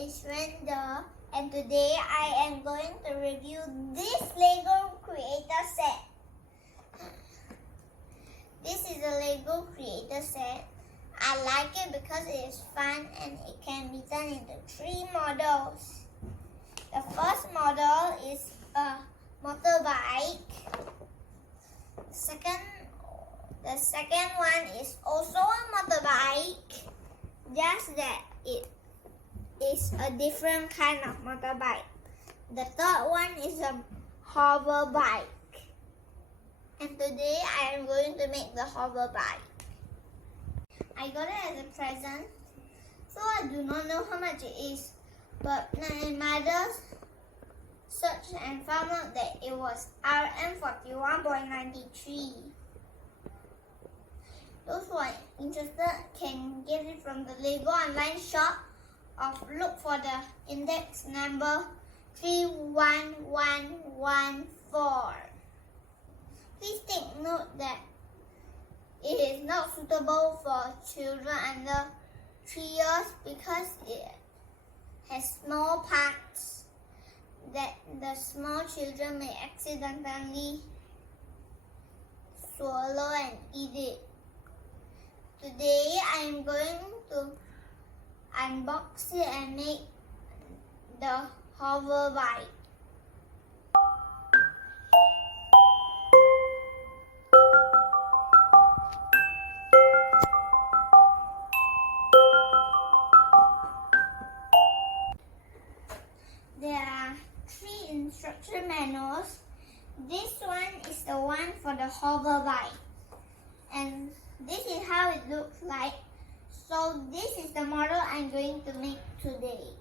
is Render, and today I am going to review this Lego Creator set. This is a Lego Creator set. I like it because it is fun and it can be done into 3 models. The first model is a motorbike. The second one is also a motorbike, just that it is a different kind of motorbike. The third one is a hover bike. And today I am going to make the hover bike. I got it as a present, so I do not know how much it is. But my mother searched and found out that it was RM41.93. Those who are interested can get it from the Lego online shop or look for the index number 31114. Please take note that it is not suitable for children under 3 years because it has small parts that the small children may accidentally swallow and eat it. Today I am going to unbox it and make the hover bike. There are 3 instruction manuals. This one is the one for the hover bike. And this is how it looks like. So this is the model I'm going to make today.